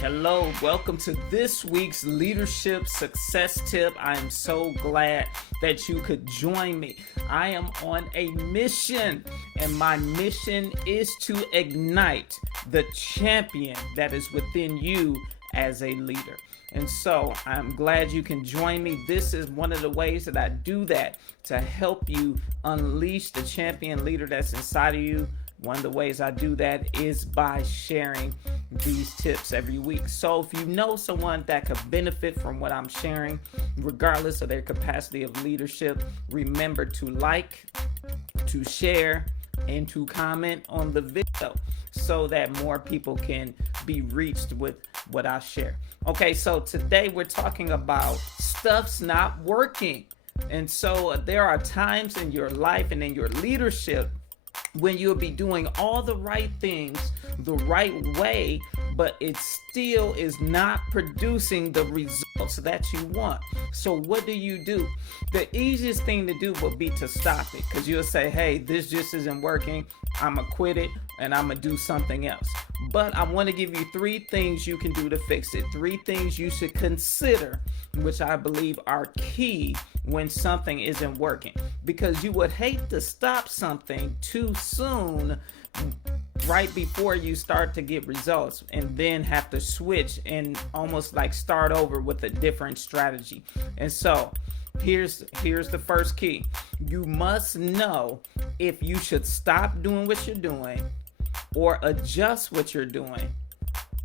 Hello, welcome to this week's Leadership Success Tip. I am so glad that you could join me. I am on a mission, and my mission is to ignite the champion that is within you as a leader. And so I'm glad you can join me. This is one of the ways that I do that to help you unleash the champion leader that's inside of you. One of the ways I do that is by sharing these tips every week. So if you know someone that could benefit from what I'm sharing, regardless of their capacity of leadership, remember to like, to share, and to comment on the video so that more people can be reached with what I share. Okay, so today we're talking about stuff's not working. And so there are times in your life and in your leadership when you'll be doing all the right things the right way, but it still is not producing the results that you want. So what do? The easiest thing to do would be to stop it, because you'll say, hey, this just isn't working. I'm going to quit it and I'm going to do something else. But I want to give you 3 things you can do to fix it. 3 things you should consider, which I believe are key when something isn't working. Because you would hate to stop something too soon, right before you start to get results, and then have to switch and almost like start over with a different strategy. And so here's the first key. You must know if you should stop doing what you're doing, or adjust what you're doing,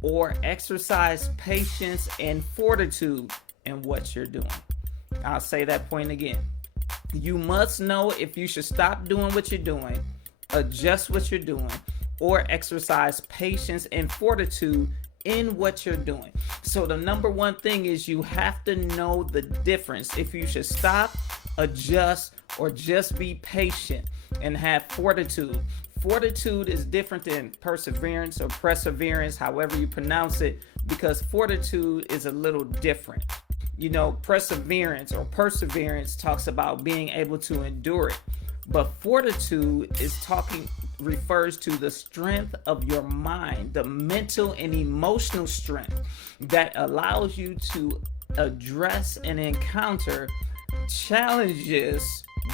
or exercise patience and fortitude in what you're doing. I'll say that point again. You must know if you should stop doing what you're doing, adjust what you're doing, or exercise patience and fortitude in what you're doing. So the number one thing is you have to know the difference. If you should stop, adjust, or just be patient and have fortitude. Fortitude is different than perseverance or perseverance, however you pronounce it, because fortitude is a little different. You know, perseverance or talks about being able to endure it. But fortitude refers to the strength of your mind, the mental and emotional strength that allows you to address and encounter challenges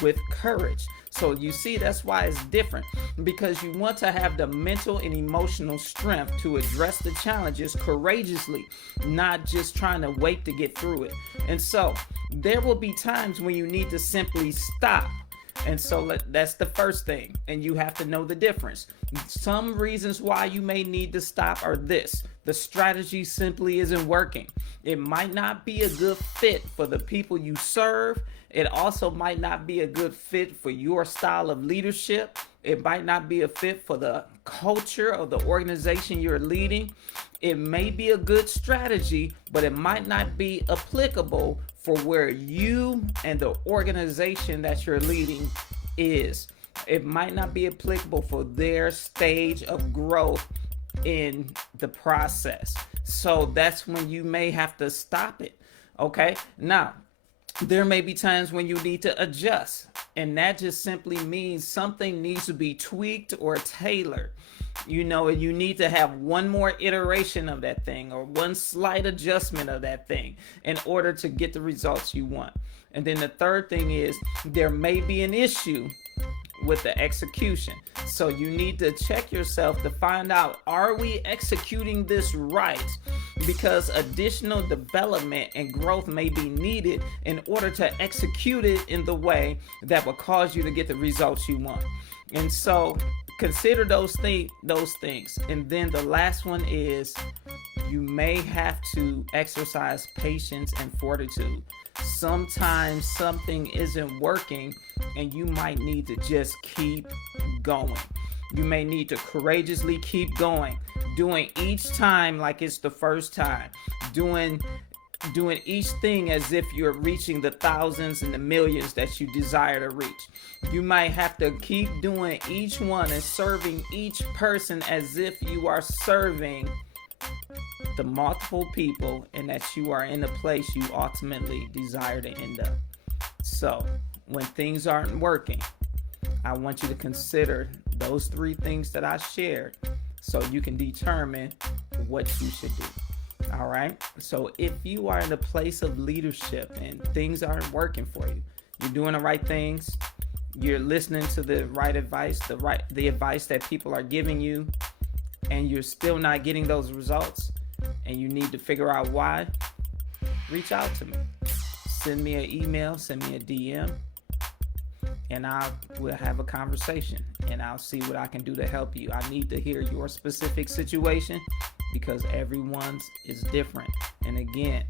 with courage. So you see, that's why it's different, because you want to have the mental and emotional strength to address the challenges courageously, not just trying to wait to get through it. And so there will be times when you need to simply stop. And so that's the first thing, and you have to know the difference. Some reasons why you may need to stop are this: the strategy simply isn't working. It might not be a good fit for the people you serve. It also might not be a good fit for your style of leadership. It might not be a fit for the culture of the organization you're leading. It may be a good strategy, but it might not be applicable for where you and the organization that you're leading is. It might not be applicable for their stage of growth in the process. So that's when you may have to stop it. Okay? Now, there may be times when you need to adjust, and that just simply means something needs to be tweaked or tailored. You know, you need to have one more iteration of that thing or one slight adjustment of that thing in order to get the results you want. And then the third thing is there may be an issue with the execution. So you need to check yourself to find out, are we executing this right? Because additional development and growth may be needed in order to execute it in the way that will cause you to get the results you want. And so consider those things. And then the last one is you may have to exercise patience and fortitude. Sometimes something isn't working and you might need to just keep going. You may need to courageously keep going, doing each time like it's the first time, doing each thing as if you're reaching the thousands and the millions that you desire to reach. You might have to keep doing each one and serving each person as if you are serving the multiple people and that you are in the place you ultimately desire to end up. So when things aren't working, I want you to consider those 3 things that I shared so you can determine what you should do. All right. So if you are in a place of leadership and things aren't working for you, you're doing the right things, you're listening to the right advice, the advice that people are giving you, and you're still not getting those results, and you need to figure out why, reach out to me. Send me an email, send me a DM, and we'll have a conversation, and I'll see what I can do to help you. I need to hear your specific situation because everyone's is different. And again,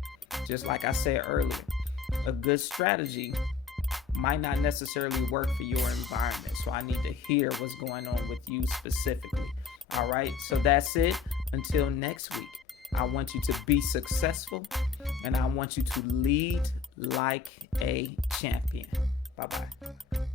just like I said earlier, a good strategy might not necessarily work for your environment. So I need to hear what's going on with you specifically. All right, so that's it. Until next week, I want you to be successful, and I want you to lead like a champion. Bye-bye.